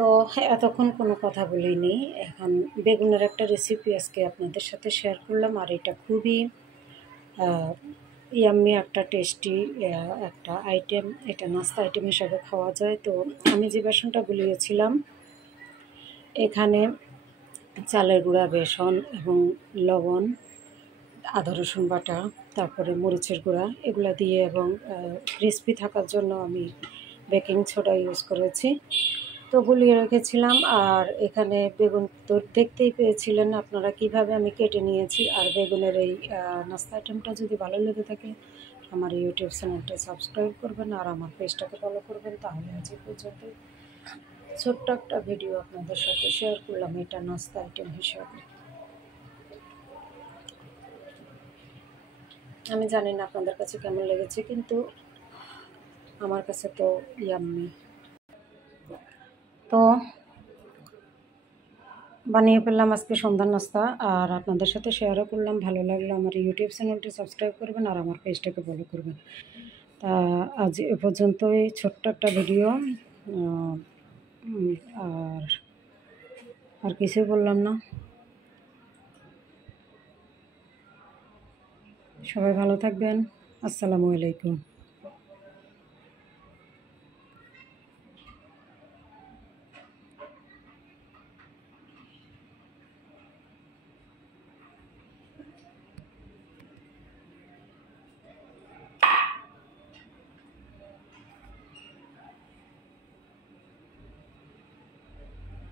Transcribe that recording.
তো এতক্ষণ কোনো কথা বলিনি। এখন বেগুনের একটা রেসিপি আজকে আপনাদের সাথে শেয়ার করলাম। আর এটা খুবই ইয়াম্মি একটা টেস্টি একটা আইটেম। এটা নাস্তা আইটেম হিসাবে খাওয়া যায়। তো আমি যে বেসনটা গুলিয়েছিলাম, এখানে চালের গুঁড়া, বেসন এবং লবণ, আদা রসুন বাটা, তারপরে মরিচের গুঁড়া এগুলো দিয়ে এবং ক্রিস্পি থাকার জন্য আমি বেকিং সোডা ইউজ করেছি। তো গুলিয়ে রেখেছিলাম। আর এখানে বেগুন তো দেখতেই পেয়েছিলেন আপনারা কিভাবে আমি কেটে নিয়েছি। আর বেগুনের এই নাস্তা আইটেমটা যদি ভালো লেগে থাকে আমার ইউটিউব চ্যানেলটা সাবস্ক্রাইব করবেন আর আমার পেজটাকে ফলো করবেন। তাহলে আজ এই পর্যন্ত ছোট্ট একটা ভিডিও আপনাদের সাথে শেয়ার করলাম এটা নাস্তা আইটেম হিসাবে। আমি জানি না আপনাদের কাছে কেমন লেগেছে, কিন্তু আমার কাছে তো ইয়াম্মি। তো বানিয়ে ফেললাম আজকে সন্ধ্যার নাস্তা আর আপনাদের সাথে শেয়ারও করলাম। ভালো লাগলো আমার ইউটিউব চ্যানেলটি সাবস্ক্রাইব করবেন আর আমার পেজটাকে ফলো করবেন। তা আজ এ পর্যন্তই ছোট্ট একটা ভিডিও। আর আর কিছুই বললাম না। সবাই ভালো থাকবেন। আসসালামু আলাইকুম।